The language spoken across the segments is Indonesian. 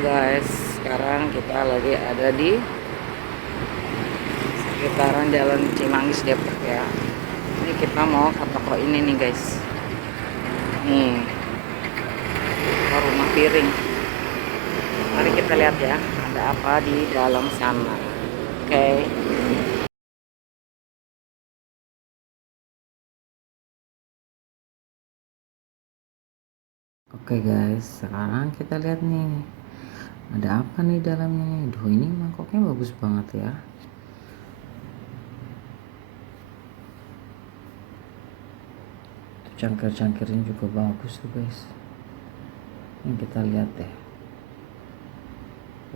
guys, sekarang kita lagi ada di sekitaran Jalan Cimanggis Depok ya. Ini kita mau ke toko ini nih guys. Nih, toko rumah piring. Mari kita lihat ya, ada apa di dalam sana. Oke. Oke guys, sekarang kita lihat nih. Ada apa nih dalamnya nih? Duh, ini mangkoknya bagus banget ya. Cangkir-cangkirnya juga bagus tuh guys. Ini kita lihat deh.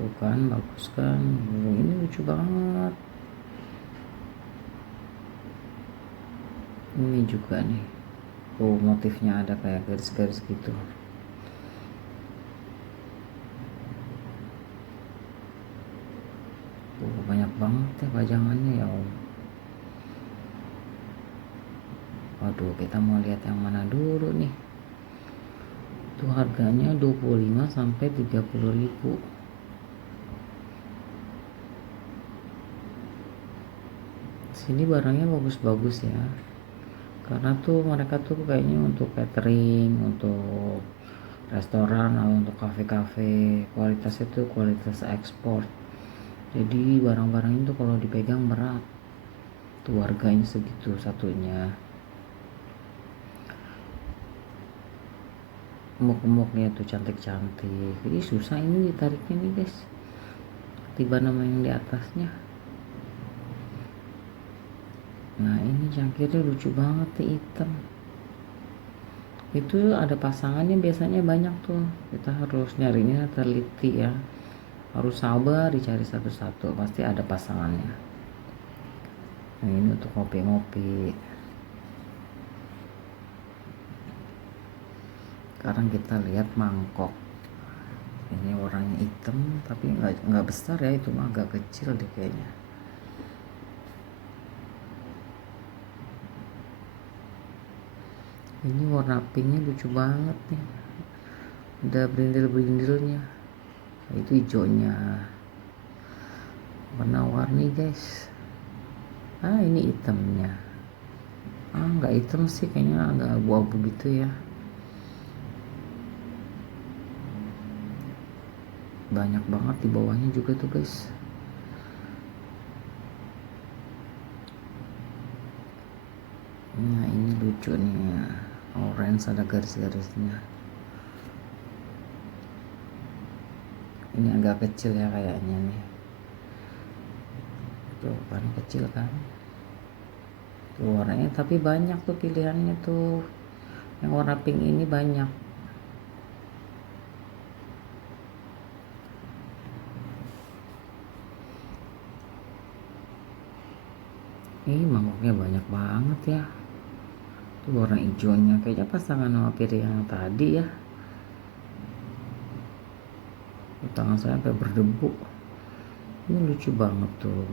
Bukan bagus kan? Ini lucu banget. Ini juga nih. Tuh motifnya ada kayak garis-garis gitu. Tuh banyak banget ya pajangannya ya Om. Waduh, kita mau lihat yang mana dulu nih. Tuh harganya 25 sampai 30 ribu. Sini barangnya bagus-bagus ya. Karena tuh mereka tuh kayaknya untuk catering, untuk restoran atau untuk kafe-kafe, kualitasnya tuh kualitas ekspor. Jadi barang-barang itu kalau dipegang berat. Tuh harganya segitu satunya. Muk-muknya tuh cantik-cantik. Jadi susah ini ditariknya nih guys. Tiba nama yang di atasnya. Nah ini cangkirnya lucu banget nih, hitam. Itu ada pasangannya biasanya banyak tuh. Kita harus nyarinya teliti ya. Harus sabar dicari satu-satu. Pasti ada pasangannya. Nah ini untuk ngopi-ngopi. Sekarang kita lihat mangkok. Ini warnanya hitam tapi nggak besar ya, itu mah agak kecil deh kayaknya. Ini warna pinknya lucu banget nih, ada berindil-berindilnya. Nah, itu hijaunya warna-warni guys. Ini hitamnya. Nggak hitam sih, kayaknya agak abu-abu gitu ya. Banyak banget di bawahnya juga tuh guys. Nah ini lucu nih, orange ada garis-garisnya. Ini agak kecil ya kayaknya nih. Tuh kan kecil kan. Tuh warnanya tapi banyak tuh pilihannya tuh. Yang warna pink ini banyak. Ini mangkoknya banyak banget ya. Tuh warna hijaunya kayaknya pasangan sama piring yang tadi ya. Tuh, tangan saya sampai berdebu. Ini lucu banget tuh.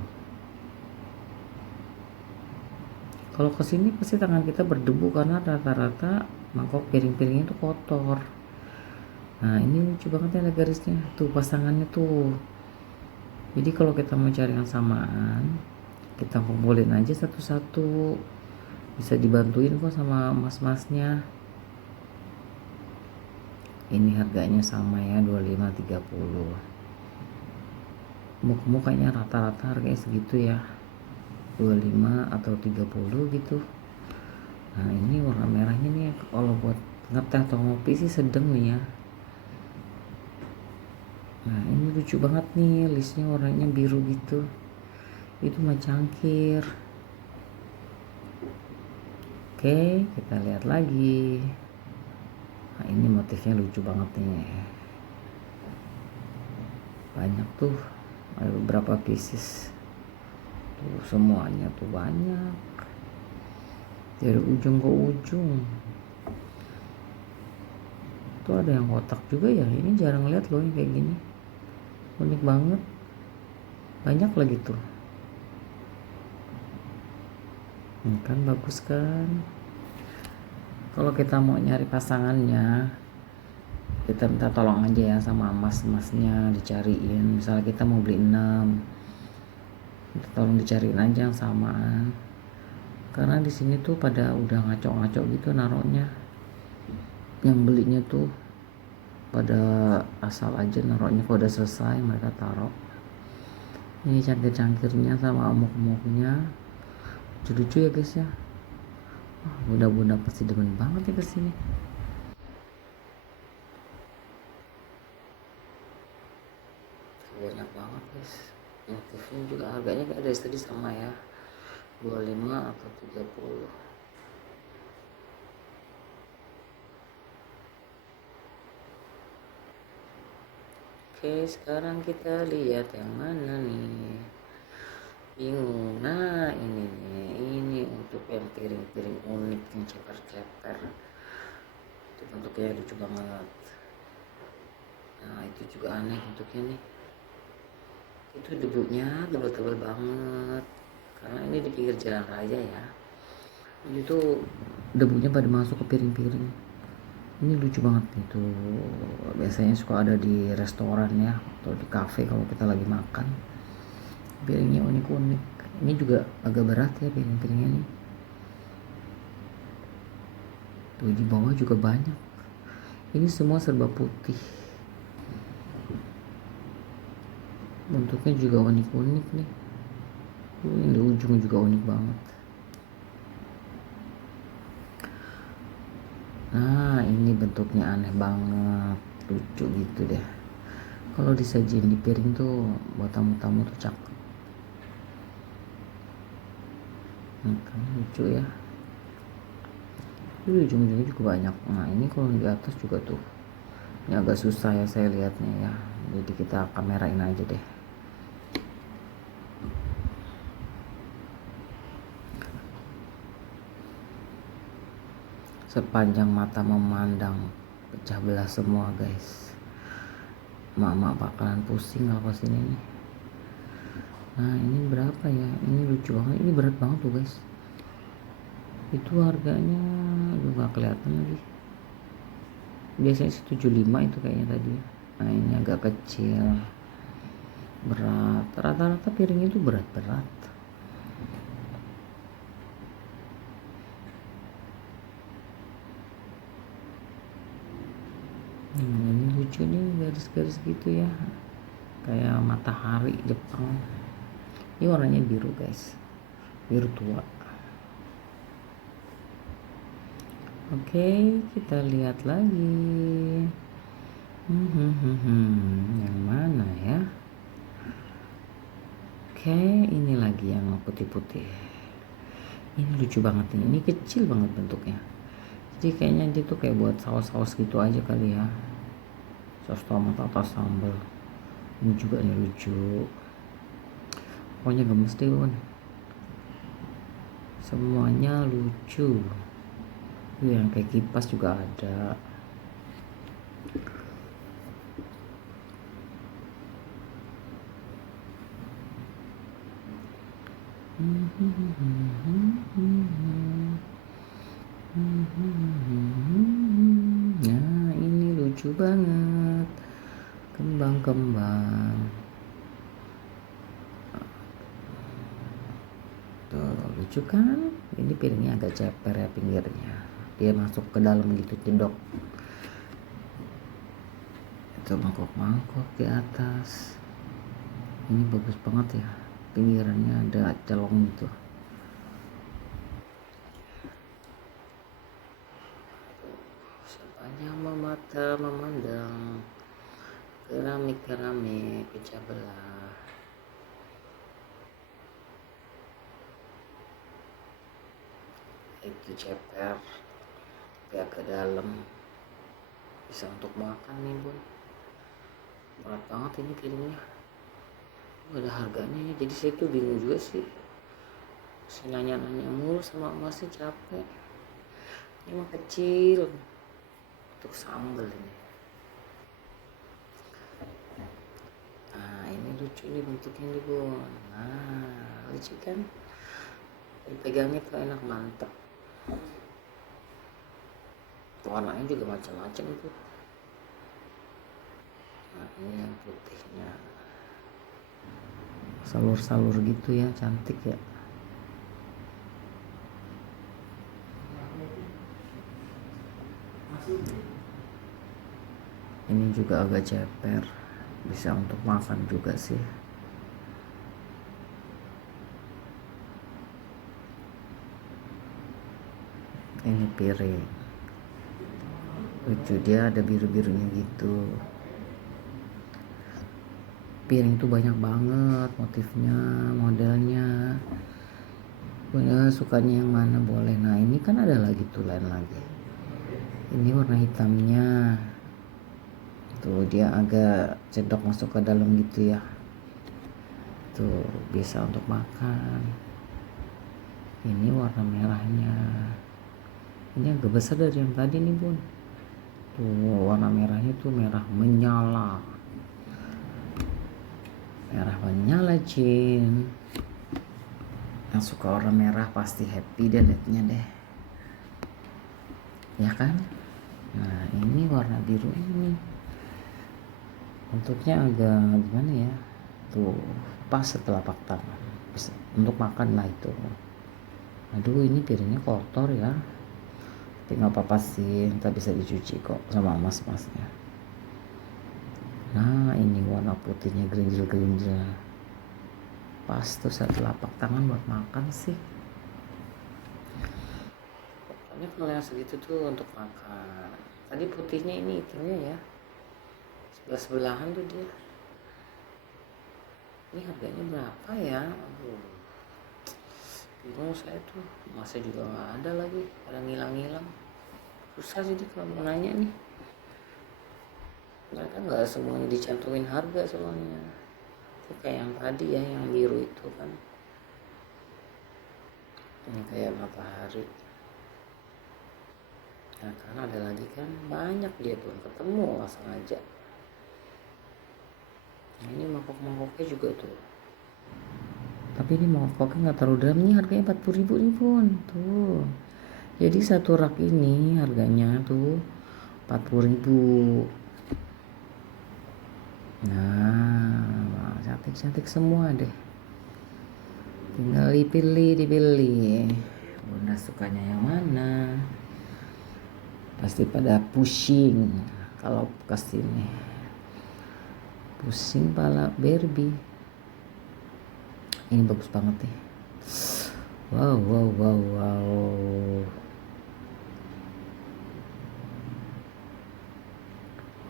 Kalau kesini pasti tangan kita berdebu karena rata-rata mangkok piring-piringnya itu kotor. Nah ini lucu banget ya, ada garisnya. Tuh pasangannya tuh. Jadi kalau kita mau cari yang samaan, kita kumpulin aja satu-satu. Bisa dibantuin kok sama mas-masnya. Ini harganya sama ya, 25-30. Muk-muk kayaknya rata-rata harganya segitu ya, 25 atau 30 gitu. Nah ini warna merahnya nih, kalau buat ngeteh atau ngopi sih sedang nih ya. Nah ini lucu banget nih, listnya warnanya biru gitu. Itu mah cangkir. Oke, kita lihat lagi. Nah ini motifnya lucu banget nih. Banyak tuh, ada beberapa pieces. Tuh semuanya tuh banyak. Dari ujung ke ujung. Tuh ada yang kotak juga ya. Ini jarang lihat loh yang kayak gini. Unik banget. Banyak lagi tuh. Ini kan bagus kan. Kalau kita mau nyari pasangannya, kita minta tolong aja ya sama mas-masnya dicariin, misalnya kita mau beli 6, minta tolong dicariin aja yang samaan, karena di sini tuh pada udah ngaco-ngaco gitu naruhnya, yang belinya tuh pada asal aja naruhnya, kalau udah selesai mereka taruh. Ini cangkir-cangkirnya sama amuk-amuknya lucu-lucu ya guys ya. Bunda-bunda pasti demen banget ya kesini. Banyak banget guys. Motifnya juga harganya kayak dari tadi sama ya, 25 atau 30. Oke, sekarang kita lihat yang mana nih. Bingung. Nah, ini nih. Ini untuk yang piring-piring unik yang ceper-ceper. Itu bentuknya lucu banget. Nah, itu juga aneh bentuknya nih. Itu debunya tebal-tebal banget. Karena ini di pinggir jalan raya ya. Ini tuh debunya pada masuk ke piring-piring. Ini lucu banget nih tuh, biasanya suka ada di restoran ya atau di cafe kalau kita lagi makan. Piringnya unik-unik. Ini juga agak berat ya piring-piringnya nih. Tuh di bawah juga banyak. Ini semua serba putih. Bentuknya juga unik-unik nih. Ini di ujung juga unik banget. Nah, ini bentuknya aneh banget, lucu gitu deh. Kalau disajiin di piring tuh buat tamu-tamu tuh cakep. Lucu ya. Ini ujung-ujungnya juga banyak. Nah, ini kalau di atas juga tuh. Ini agak susah ya saya lihatnya ya. Jadi kita kamerain aja deh. Sepanjang mata memandang, pecah belah semua guys. Mak-mak bakalan pusing kalau kesini nih. Nah, ini berapa ya? Ini lucu banget. Ini berat banget tuh guys. Itu harganya juga gak kelihatan lagi. Biasanya sih 75 itu kayaknya tadi. Nah, ini agak kecil. Berat. Rata-rata piring itu berat-berat. Ini lucu nih, garis-garis gitu ya, kayak matahari Jepang. Ini warnanya biru guys, biru tua. Oke, kita lihat lagi. Yang mana ya? Oke, ini lagi yang putih-putih. Ini lucu banget nih, ini kecil banget bentuknya. Jadi kayaknya dia tuh kayak buat saus-saus gitu aja kali ya. Saus tomat atau sambal. Ini juga nih lucu. Pokoknya gemes deh bun. Semuanya lucu. Yang kayak kipas juga ada. Nah, ini lucu banget. Kembang-kembang. Tuh, lucu kan? Ini piringnya agak ceper ya pinggirnya. Dia masuk ke dalam gitu, cedok. Itu mangkok-mangkok di atas. Ini bagus banget ya. Pinggirannya ada celong gitu. Sepanjang mata memandang, keramik-keramik pecah belah. Itu ceper, kayak ke dalam. Bisa untuk makan nih bun. Berat banget ini piringnya. Ada harganya ya, jadi saya tuh bingung juga sih. Saya nanya-nanya mulu sama masih capek. Ini mah kecil. Untuk sambal ini. Nah, ini lucu nih bentuknya nih bun. Nah, lucu kan? Dipegangnya tuh enak, mantep. Warnanya juga macam-macam tuh. Ini yang putihnya salur-salur gitu ya, cantik ya. Ini juga agak ceper, bisa untuk makan juga sih. Ini piring lucu, dia ada biru-birunya gitu. Piring tuh banyak banget motifnya, modelnya. Punya sukanya yang mana boleh. Nah ini kan ada lagi tuh lain lagi. Ini warna hitamnya. Tuh dia agak cedok masuk ke dalam gitu ya. Tuh bisa untuk makan. Ini warna merahnya. Ini agak besar dari yang tadi nih bun. Tuh warna merahnya tuh merah menyala. Merah menyala Jin. Yang suka warna merah pasti happy deh liatnya deh, ya kan. Nah ini warna biru ini bentuknya agak gimana ya, tuh pas setelah telapak tangan untuk makan lah itu. Aduh ini piringnya kotor ya, tapi nggak apa-apa sih, ntar bisa dicuci kok sama mas-masnya. Nah ini warna putihnya gerinjil-gerinjil, pas tuh satu telapak tangan buat makan sih. Pokoknya kalau yang segitu tuh untuk makan. Tadi putihnya, ini hitamnya ya, sebelah-sebelahan tuh dia. Ini harganya berapa ya? Aduh, bingung saya tuh, masa juga nggak ada lagi, ada ngilang-ngilang. Susah jadi kalau mau nanya nih, mereka nggak semuanya dicantumin harga soalnya. Itu kayak yang tadi ya, yang biru itu kan. Ini kayak matahari. Nah kan ada lagi kan, banyak dia belum ketemu langsung aja. Nah ini mangkok-mangkoknya juga tuh, tapi ini mangkoknya nggak terlalu dalam, ini harganya 40.000 nih pun tuh. Jadi satu rak ini harganya tuh 40.000. Nah cantik-cantik semua deh, tinggal dipilih. Bunda sukanya yang mana, pasti pada pusing kalau kesini, pusing pala Barbie. Ini bagus banget nih. Wow.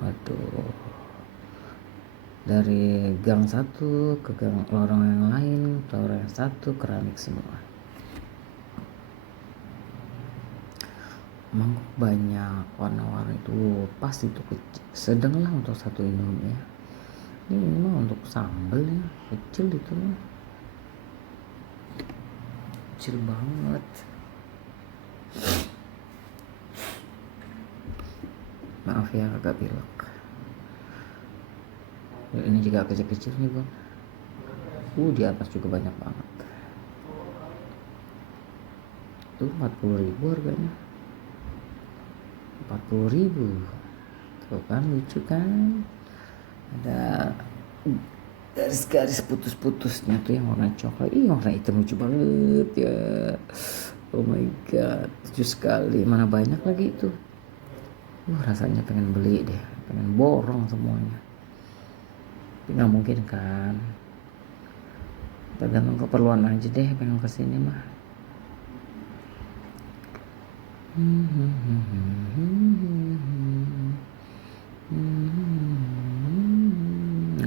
Waduh, dari gang satu ke gang lorong yang lain, lorong yang satu keramik semua. Mangkok banyak warna-warni itu, pas itu kecil, sedang lah untuk satu minum ya. Ini mah untuk sambal ya, kecil itu mah, kecil banget. Maaf ya agak pilek. Ini juga kecil-kecil nih bang. Di atas juga banyak banget. Tuh 40.000 harganya. 40.000. Tuh kan lucu kan. Ada garis-garis putus-putusnya tuh yang warna coklat. Warna hitam lucu banget ya. Oh my god, lucu sekali. Mana banyak lagi itu. Rasanya pengen beli deh, pengen borong semuanya. Tapi nggak mungkin kan. Tergantung keperluan aja deh, pengen kesini mah.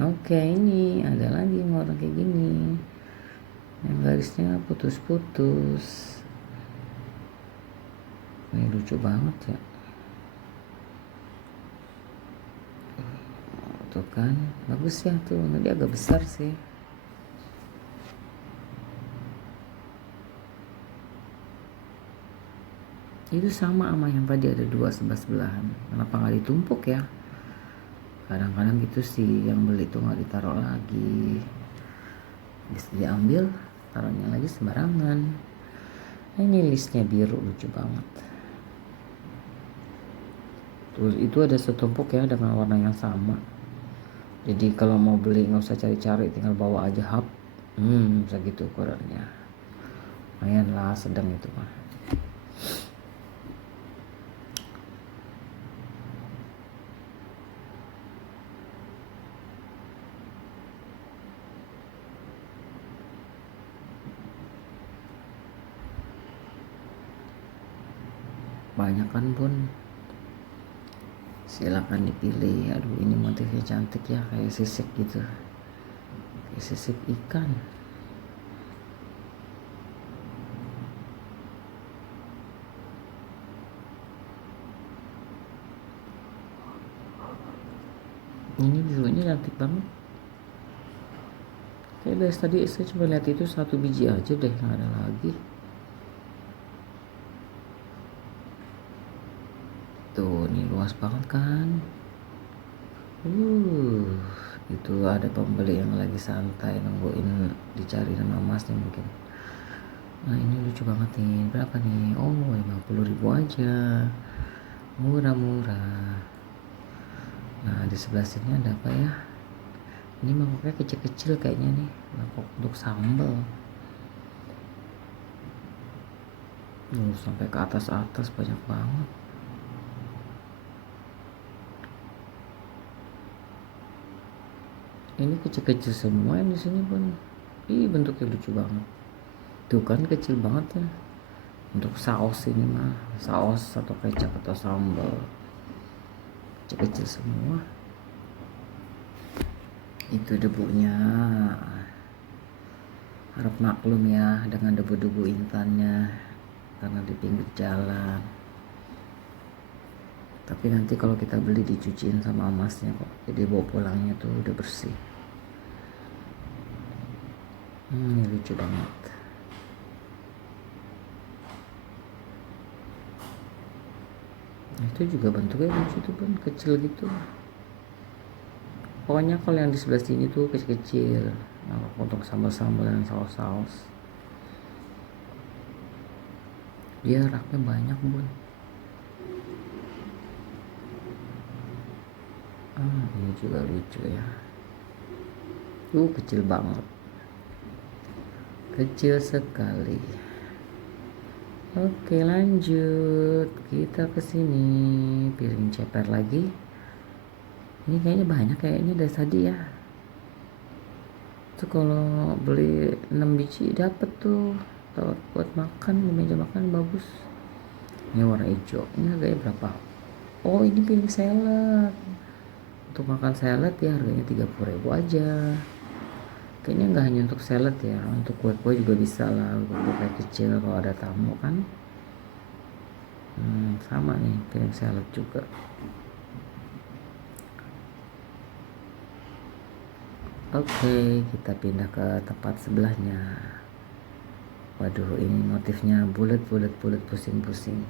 Oke, ini ada lagi warna kayak gini, yang garisnya putus-putus. Ini lucu banget ya. Tuh kan, bagus ya tuh. Nanti agak besar sih. Itu sama yang tadi, ada dua sebelah-sebelahan. Kenapa nggak ditumpuk ya? Kadang-kadang gitu sih, yang beli tuh nggak ditaruh lagi, bisa diambil, taruhnya lagi sembarangan. Nah, ini listnya biru, lucu banget. Terus itu ada setumpuk ya dengan warna yang sama. Jadi kalau mau beli nggak usah cari-cari, tinggal bawa aja hub. Segitu ukurannya, lumayan lah, sedang itu mah. Banyak kan Bun, silakan dipilih. Aduh ini motifnya cantik ya, kayak sisik gitu, kayak sisik ikan. Ini birunya cantik banget. Kayak dari tadi saya coba lihat itu satu biji aja deh, nggak ada lagi. Tuh, ini luas banget kan. Itu ada pembeli yang lagi santai nungguin dicari sama masnya mungkin. Nah ini lucu banget nih, berapa nih? Oh 50.000 aja, murah-murah. Nah di sebelah sini ada apa ya? Ini mangkoknya kecil-kecil kayaknya nih, mangkok untuk sambal. Sampai ke atas-atas banyak banget. Ini kecil-kecil semua yang di sini Pun. Ih bentuknya lucu banget. Tuh kan kecil banget ya. Untuk saus ini mah, saus atau kecap atau sambal. Kecil-kecil semua. Itu debunya. Harap maklum ya dengan debu-debu intannya, karena di pinggir jalan. Tapi nanti kalau kita beli dicuciin sama masnya kok, jadi bawa pulangnya tuh udah bersih. Ini lucu banget. Itu juga bentuknya lucu tuh Pun, kecil gitu. Pokoknya kalau yang di sebelah sini tuh kecil-kecil. Nah, untuk sambal-sambal dan saus-saus. Dia raknya banyak Bun. Ini juga lucu ya. Kecil banget. Kecil sekali. Oke lanjut, kita ke sini. Piring ceper lagi. Ini kayaknya banyak dari tadi ya. Tuh kalau beli 6 biji dapet tuh buat makan di meja makan, bagus. Ini warna hijau. Ini harganya berapa? Oh ini piring salad. Untuk makan salad ya harganya 30.000 aja. Kayaknya nggak hanya untuk salad ya, untuk kue-kue juga bisa lah, kue-kue kecil kalau ada tamu kan. Sama nih piring salad juga. Oke, kita pindah ke tempat sebelahnya. Waduh, ini motifnya bulat-bulat pusing-pusing.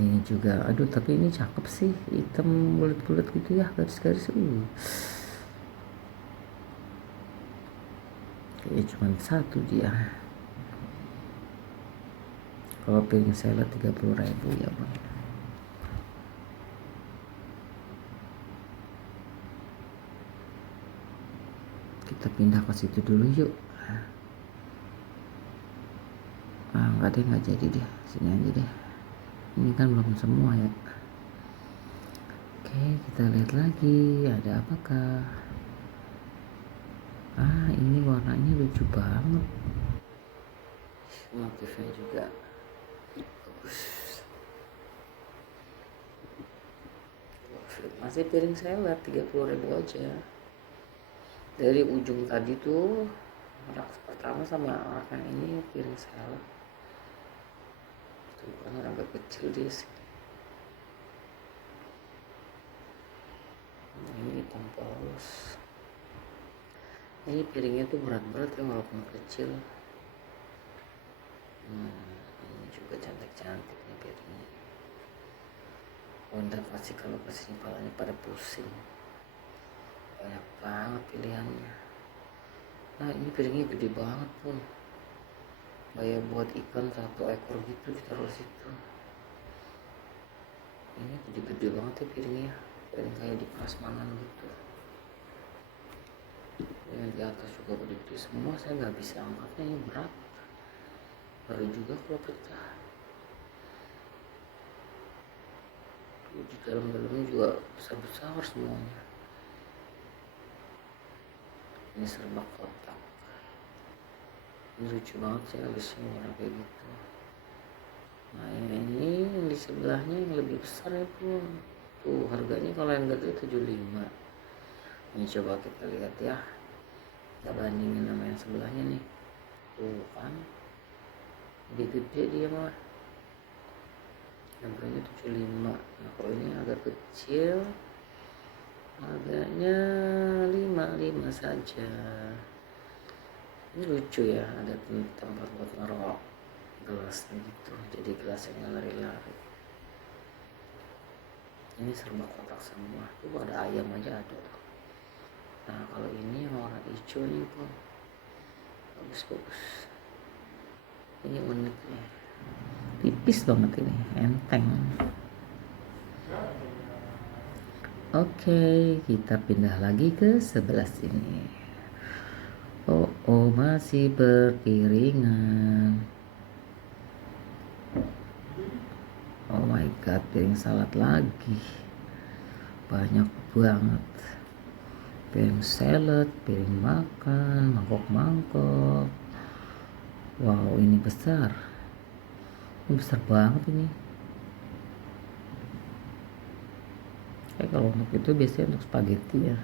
Ini juga, aduh tapi ini cakep sih, hitam bulat-bulat gitu ya, garis-garis. Kayaknya cuma satu dia. Kalau piring salad 30.000 ya Bang. Kita pindah ke situ dulu yuk. Enggak deh, nggak jadi deh, sini aja deh. Ini kan belum semua ya. Oke, kita lihat lagi ada apakah. Ini warnanya lucu banget, motifnya juga bagus. Masih piring salad 30.000 aja. Dari ujung tadi tuh rak pertama sama rak yang ini piring salad. Tuh kan agak kecil dia sih. Ini hitam polos. Ini piringnya tuh berat-berat ya walaupun kecil. Ini juga cantik-cantik nih piringnya. Udah pasti kalau kesini kepalanya pada pusing. Banyak banget pilihannya. Nah ini piringnya gede banget Pun, kayak buat ikan 1 ekor gitu ditaruh situ. Ini gede-gede banget ya piringnya. piring kayak di prasmanan gitu. Yang di atas juga gede semua, saya nggak bisa angkatnya, ini berat. Baru juga kalau pecah. Di dalam-dalamnya juga besar-besar semuanya. Ini serba kotak. Ini lucu banget sih alisnya warna kayak gitu. Nah ini yang di sebelahnya yang lebih besar ya pun. Tuh harganya kalau yang gede 75. Ini coba kita lihat ya. Kita bandingin sama yang sebelahnya nih. Tuh kan. Lebih gede dia mah. Harganya 75. Nah kalau ini agak kecil. Harganya 55 saja. Ini lucu ya, ada tempat buat ngerok gelasnya gitu, jadi gelasnya lari-lari. Ini serba kotak semua, tuh ada ayam aja ada. Nah kalau ini yang warna hijau nih pun bagus. Ini unik nih, tipis banget ini, enteng. Oke, kita pindah lagi ke sebelah sini. Oh, masih berpiringan. Oh my god, piring salad lagi. Banyak banget. Piring salad, piring makan, mangkok-mangkok. Wow, ini besar. Ini besar banget ini. Kayak kalau untuk itu biasanya untuk spaghetti ya.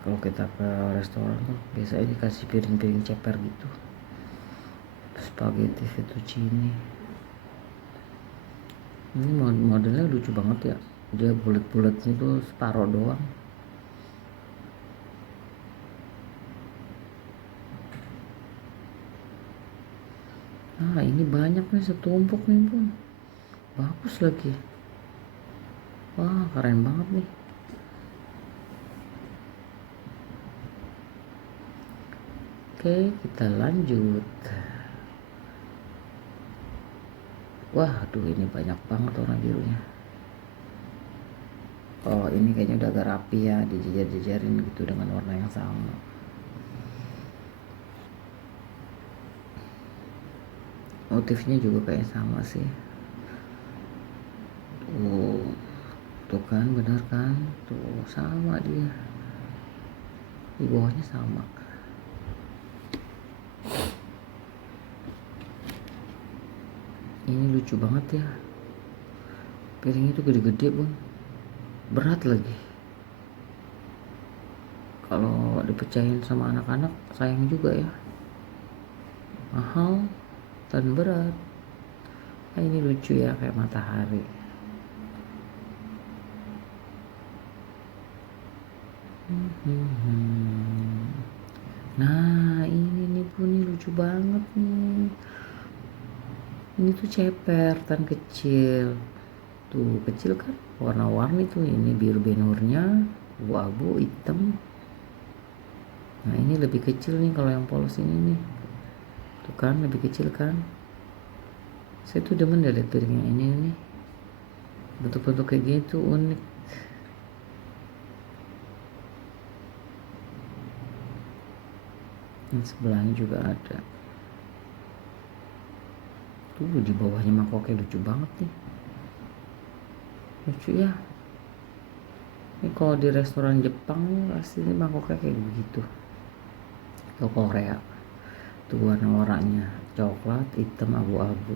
Kalau kita ke restoran tuh biasanya dikasih piring-piring ceper gitu. Spaghetti fettuccine. Ini modelnya lucu banget ya. Dia bulat-bulatnya tuh separuh doang. Nah ini banyak nih, setumpuk nih pun. Bagus lagi. Wah keren banget nih. Oke, kita lanjut. Wah, aduh ini banyak banget warna birunya. Oh, ini kayaknya udah agak rapi ya, dijejer-jejerin gitu dengan warna yang sama. Motifnya juga kayak sama sih. Tuh kan, benar kan? Tuh sama dia. Di bawahnya sama. Ini lucu banget ya. Piring itu gede-gede pun. Berat lagi. Kalau dipecahin sama anak-anak sayang juga ya. Mahal dan berat. Nah, ini lucu ya, kayak matahari. Nah ini nih pun nih lucu banget nih. Ini tuh ceper tan kecil. Tuh kecil kan, warna-warni tuh. Ini biru benurnya, abu-abu, hitam. Nah ini lebih kecil nih kalau yang polos ini nih. Tuh kan lebih kecil kan. Saya tuh demen dari piringnya ini nih. Bentuk-bentuk kayak gini tuh unik. Yang sebelahnya juga ada. Tuh di bawahnya mangkoknya lucu banget nih. Lucu ya. Ini kalau di restoran Jepang pasti ini mangkoknya kayak begitu. Atau Korea. Tuh warna-warnanya coklat, hitam, abu-abu.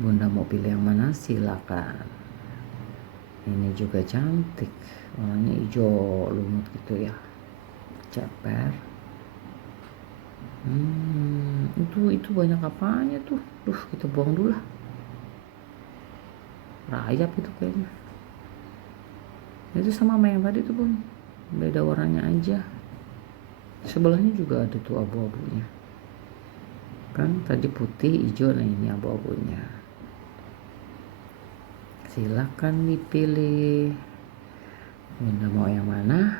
Bunda mau pilih yang mana silakan. Ini juga cantik, warnanya hijau lumut gitu ya, ceper. Itu banyak apanya tuh. Kita buang dulu lah. Rayap itu kayaknya. Itu sama yang tadi tuh pun, beda warnanya aja. Sebelahnya juga ada tuh abu-abunya. Kan tadi putih, hijau, nah ini abu-abunya. Silakan dipilih. Bunda mau yang mana?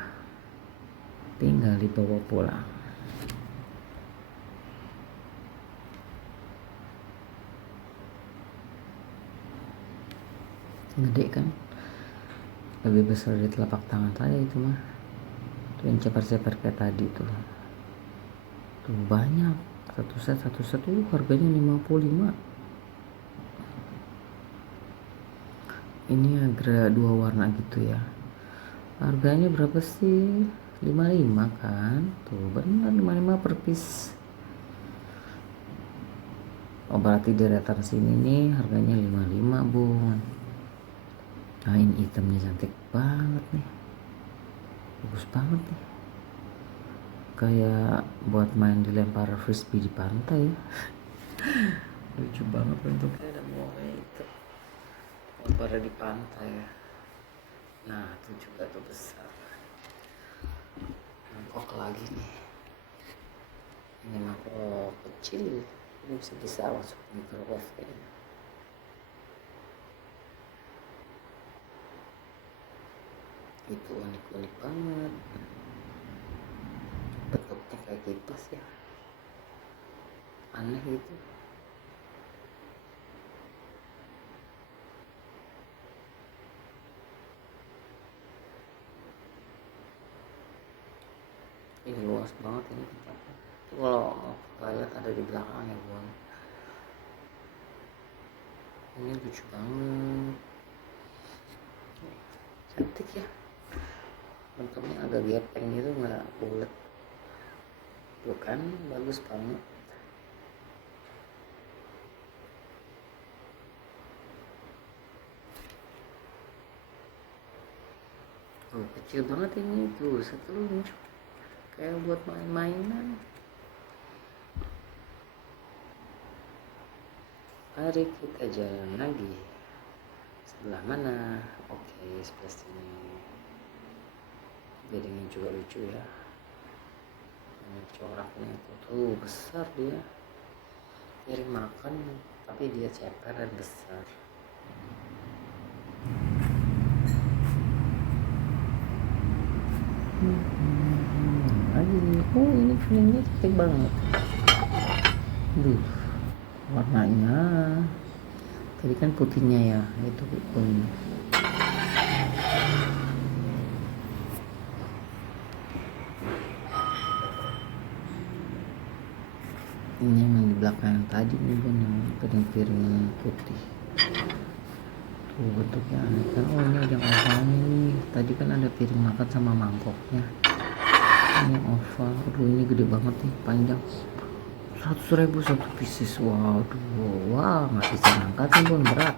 Tinggal dibawa pulang. gede kan, lebih besar dari telapak tangan saya itu mah. Tuh yang ceper-ceper kayak tadi tuh banyak. Satu set itu harganya 55. Ini agak dua warna gitu ya. Harganya berapa sih? 55 kan? Tuh benar 55 per piece. Oh berarti deretan sini nih harganya 55 bun. Nah ini hitamnya cantik banget nih, bagus banget nih, kayak buat main dilempar frisbee di pantai ya. Lucu banget bentuknya, ada muarnya itu pada di pantai ya. Nah itu juga tuh besar. Mangkok lagi nih, ini mangkok kecil, ini bisa masuk microwave kayaknya. Itu unik-unik banget, bentuknya kayak kipas ya, aneh gitu. Ini luas banget ini tempatnya. Itu kalau toilet ada di belakang ya bun. Ini lucu banget, cantik ya, bentuknya agak gepeng gitu, nggak bulat. Tuh kan bagus banget. Oh kecil banget ini tuh, satu lucu kayak buat main-mainan. Mari kita jalan lagi. Sebelah mana? Oke, sebelah sini. Jadinya juga lucu ya. Ini coraknya tuh besar dia. Piring makan tapi dia ceper dan besar. Lagi nih, oh ini filmnya cantik banget. Duh, warnanya tadi kan putihnya ya, itu ini. Ini yang di belakang tadi nih bun, yang piring-piring putih. Tuh bentuknya aneh kan. Oh ini ada yang ovalnya nih, tadi kan ada piring makan sama mangkoknya. Ini oval, aduh ini gede banget nih, panjang. 100.000 satu pieces. Waduh, wah nggak bisa ngangkat nih bun, berat.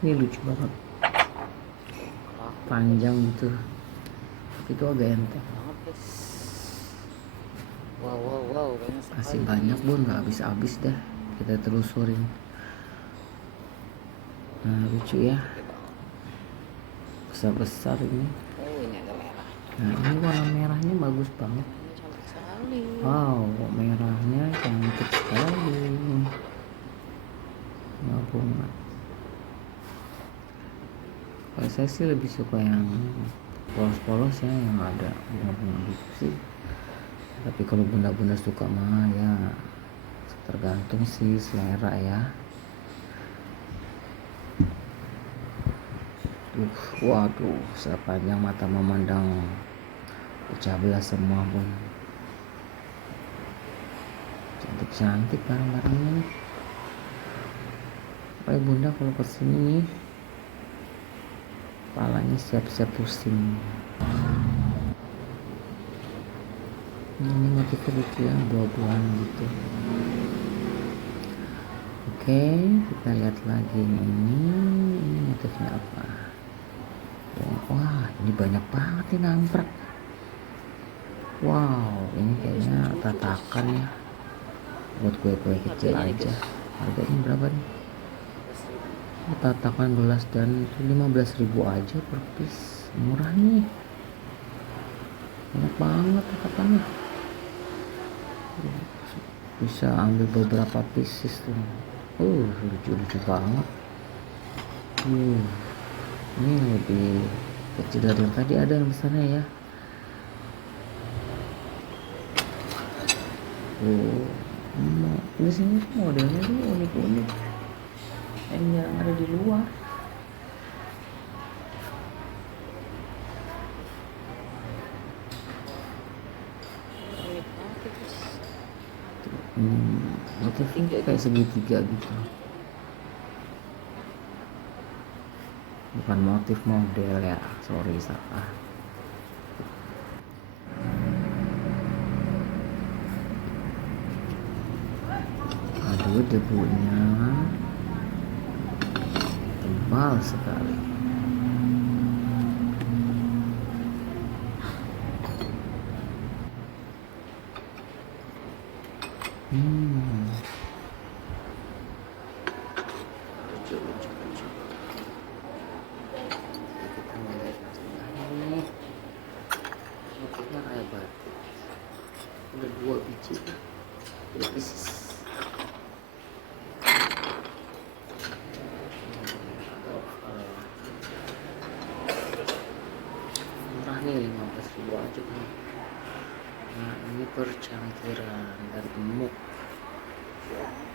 Ini lucu banget, panjang gitu, itu agak enteng. Wow, masih banyak bun, nggak habis-habis dah kita telusurin. Nah lucu ya, besar-besar ini. Ini agak merah. Nah ini warna merahnya bagus banget. Cantik sekali. Wow, merahnya cantik sekali. Bunga. Kalau saya sih lebih suka yang polos-polos ya, yang ada bunga-bunga gitu sih. Tapi kalau bunda-bunda suka mah ya tergantung sih selera ya. Waduh, sepanjang mata memandang pecah belah semua pun. Cantik-cantik barang-barangnya nih. Pokoknya bunda kalau kesini nih, kepalanya siap-siap pusing. Ini motifnya lucu ya, buah-buahan gitu. Oke, kita lihat lagi ini motifnya apa. Wah ini banyak banget nih namprak. Wow ini kayaknya tatakan ya, buat kue-kue kecil aja. Harganya berapa nih? Tatakan gelas dan 15.000 aja per piece, murah nih, banyak banget tatakannya. Bisa ambil beberapa pieces tuh. Lucu-lucu banget. Ini lebih kecil dari yang tadi, ada yang besarnya ya. Di sini modelnya tuh unik-unik. yang jarang ada di luar. Motifnya kayak segitiga gitu, bukan motif model ya, sorry salah. Aduh, debunya tebal sekali. Lucu. Kita mulai ini motifnya kayak batik, udah 2 biji udah pisis. Murah nih, 15.000 aja kan. Nah ini percangkiran dan emuk,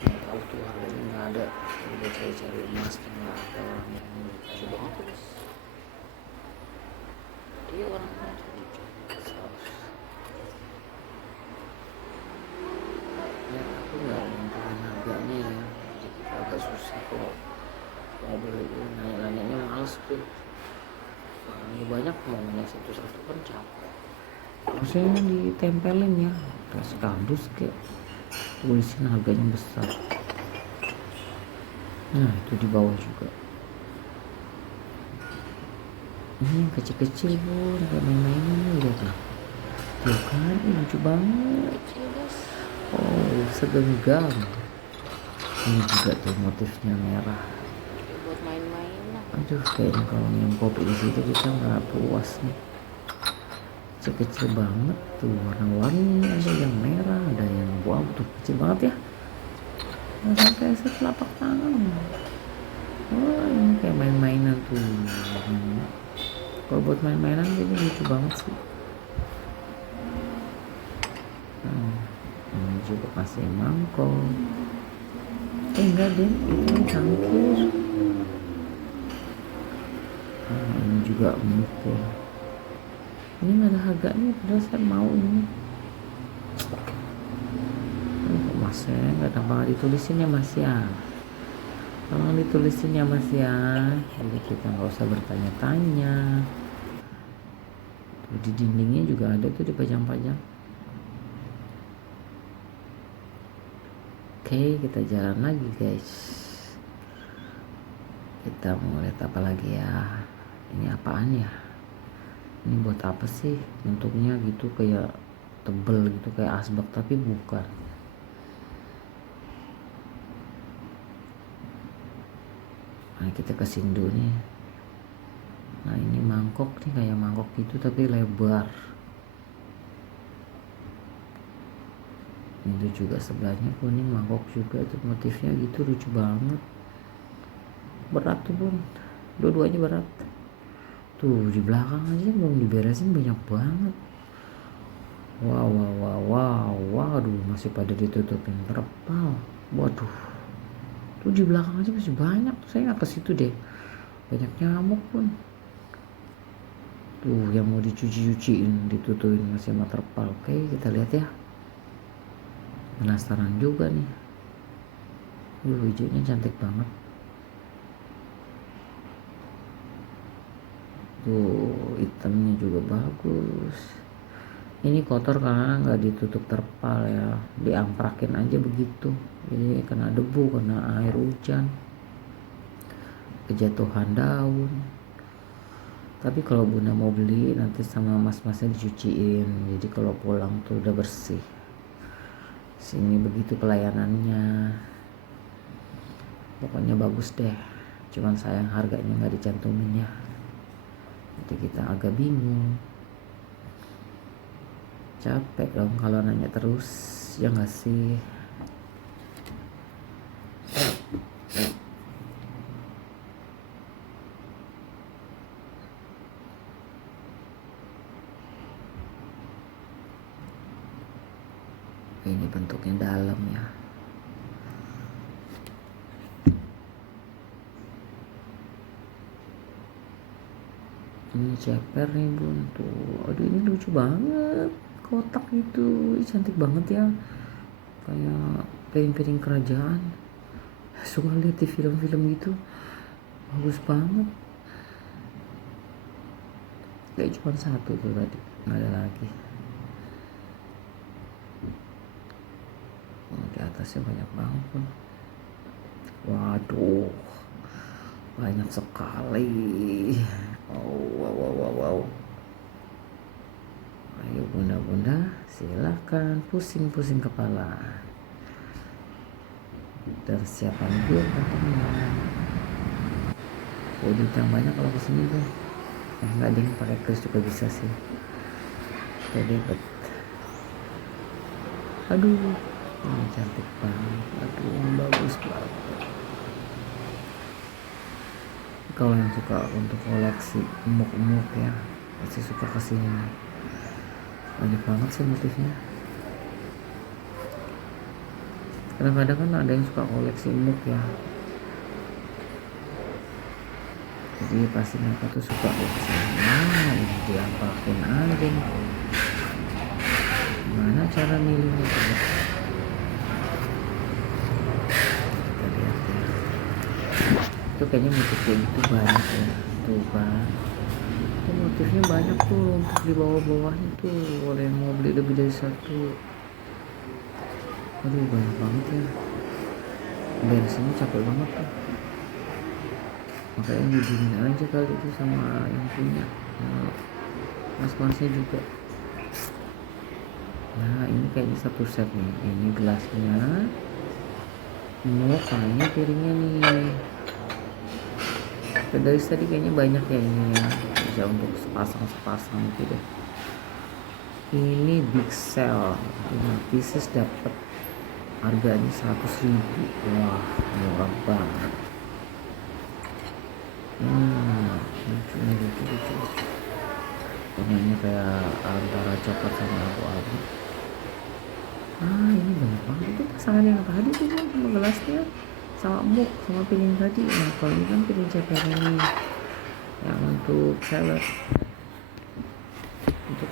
nggak tahu tuh harganya, nggak ada. Udah cari emas tuh nggak ada orang yang lucu banget guys. Dia orang lucu. Ya aku nggak nentuin harganya ya, jadi kita agak susah kalau mau beli. Nanya-nanyanya males tuh, orangnya banyak, mau nanya satu-satu kan capek. Harusnya ditempelin ya, kasih kardus kayak tulisin harganya besar. Nah itu di bawah juga. Ini yang kecil-kecil pun kayak main-mainan nih, lihat lah. Tuh kan, lucu banget. Oh, segenggam. Ini juga tuh motifnya merah. Buat main-main lah. Aduh, kayaknya kalau minum kopi di situ kita nggak puas nih. Kecil-kecil banget tuh, warna-warni, ada yang merah, ada yang wow tuh kecil banget ya. Nggak sampai setelapak tangan. Wah, ini kayak main-mainan tuh. Kalau buat main-mainan ini lucu banget sih. Ini juga kasih mangkok. Enggak deh, itu cangkir. Ini juga unik ya. Ini nggak ada harganya, padahal saya mau ini. Masnya nggak gampang ditulisin ya mas ya. Tolong ditulisin ya mas ya, jadi kita nggak usah bertanya-tanya. Tuh, di dindingnya juga ada tuh dipajang-pajang. Oke, kita jalan lagi guys. Kita mau lihat apa lagi ya. Ini apaan ya? Ini buat apa sih? Bentuknya gitu kayak tebel gitu, kayak asbak tapi bukan. Nah kita kesini dulu nih. Nah ini mangkok nih, kayak mangkok gitu tapi lebar. Itu juga sebelahnya kuning, mangkok juga tuh motifnya gitu, lucu banget. Berat tuh pun, dua-duanya berat. Tuh di belakang aja belum diberesin banyak banget. Waduh, masih pada ditutupin terpal. Waduh, tuh di belakang aja masih banyak. Saya nggak ke situ deh, banyak nyamuk pun. Tuh yang mau dicuci-cuciin ditutupin masih sama terpal. Oke, kita lihat ya. Penasaran juga nih. Hijaunya cantik banget. Tuh hitamnya juga bagus. Ini kotor karena nggak ditutup terpal ya, diamprakin aja begitu. Jadi kena debu, kena air hujan, kejatuhan daun. Tapi kalau bunda mau beli nanti sama mas-masnya dicuciin, jadi kalau pulang tuh udah bersih. Sini begitu pelayanannya, pokoknya bagus deh. Cuman sayang harganya nggak dicantumin ya, jadi kita agak bingung. Capek dong kalau nanya terus, ya nggak sih? Ini bentuknya dalam ya. Ini ceper nih bun tuh, aduh ini lucu banget, kotak gitu. Ih, cantik banget ya, kayak piring-piring kerajaan. Suka lihat di film-film gitu, bagus banget. Kayak cuma satu tuh tadi, nggak ada lagi. Oh, di atasnya banyak banget pun. Waduh, banyak sekali. Oh, wow, wow, wow, wow. Ayo bunda-bunda, silahkan pusing-pusing kepala dan siapa ambil teman. Udah yang banyak kalau kesini tuh. Enggak ding, pakai kris juga bisa sih. Kita dapat. Aduh, ini cantik banget. Aduh, bagus banget. Kalau yang suka untuk koleksi muk-muk ya, pasti suka kesini. Banyak banget sih motifnya. Kadang-kadang kan ada yang suka koleksi muk ya, jadi pasti mereka tuh suka kesini. Nah, ini diapakin aja nih. Gimana cara milihnya coba? Kita lihat ya. Itu kayaknya motif kayak gitu banyak ya. Tuh kan. Itu motifnya banyak tuh untuk di bawah-bawahnya tuh. Kalau yang mau beli lebih dari satu. Aduh banyak banget ya. Beresinnya capek banget tuh. Makanya didiemin aja kali itu sama yang punya. Nah, mas-masnya juga. Nah ini kayaknya satu set nih. Ini gelasnya, kayaknya piringnya nih. Dari tadi kayaknya banyak ya ini ya, bisa untuk sepasang gitu deh. Ini big sale, 5 pieces dapat harganya 100.000. Wah murah banget. Lucu. Warnanya kayak antara coklat sama abu-abu. Ini banyak banget. Itu pasangan yang tadi tuh kan, sama gelasnya, sama muk, sama piring tadi. Nah kalau ini kan piring ceper ini yang untuk salad, itu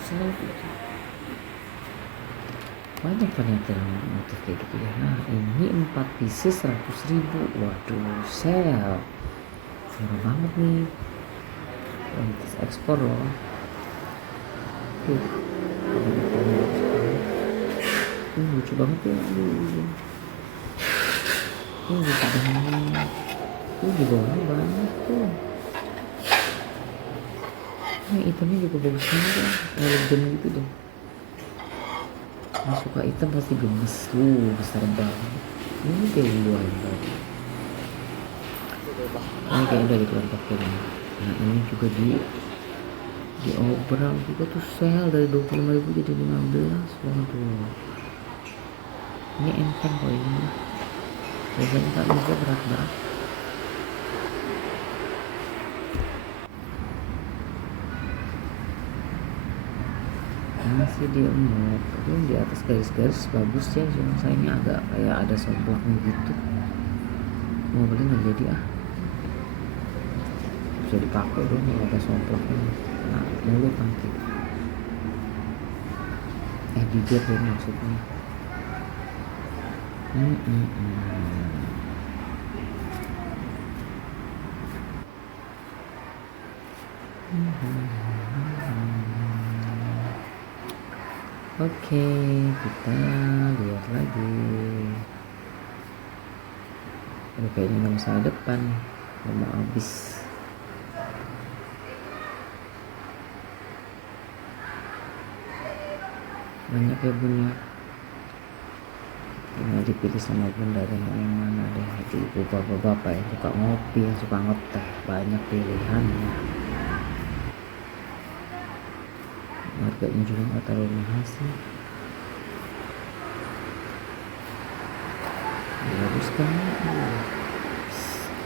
banyak ternyata motif kayak gitu ya. Nah ini 4 pieces 100.000. Waduh, sale murah banget nih. Kualitas ekspor loh. Tuh, lucu banget ya. Lucu banget. Di bawahnya banyak tuh. Ini hitamnya juga bagus banget ya, elegan gitu deh. Yang suka hitam pasti gemes tuh, besar banget. Ini kayak dua yang tadi. Ini kayaknya dari kelompok ini. Nah ini juga di Obrang juga tuh sale dari 25.000 jadi 15. Waduh, ini enteng kok ini. Biasanya tak bisa berat-berat. Masih dia emut, tapi di atas garis-garis bagus ya, cuma sayangnya agak kayak ada somplaknya gitu. Mau beli nggak jadi bisa dipakai dong kalau ada somplaknya. Nah mulut nanti bibir deh maksudnya. Oke, kita lihat lagi. Kayaknya udah masa depan mau habis. Banyak ya bun ya. Tinggal dipilih sama bunda deh yang mana deh. Ibu bapak-bapak yang suka ngopi, yang suka ngeteh, banyak pilihannya. Harganya juga nggak terlalu mahal sih. Bagus kan?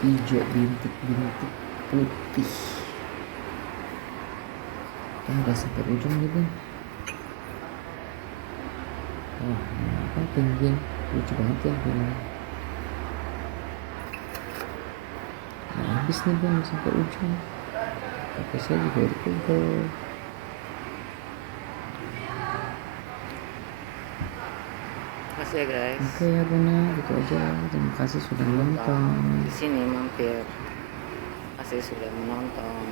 Hijau bintik-bintik putih. Udah sampai ujung nih bun. Wah, apa penguin lucu banget ya ini. Habis nih bun sampai ujung. Tapi saya juga udah pegel. Makasih ya guys. Oke ya Bunda, gitu aja. Terima kasih sudah nonton. Di sini mampir. Makasih sudah menonton.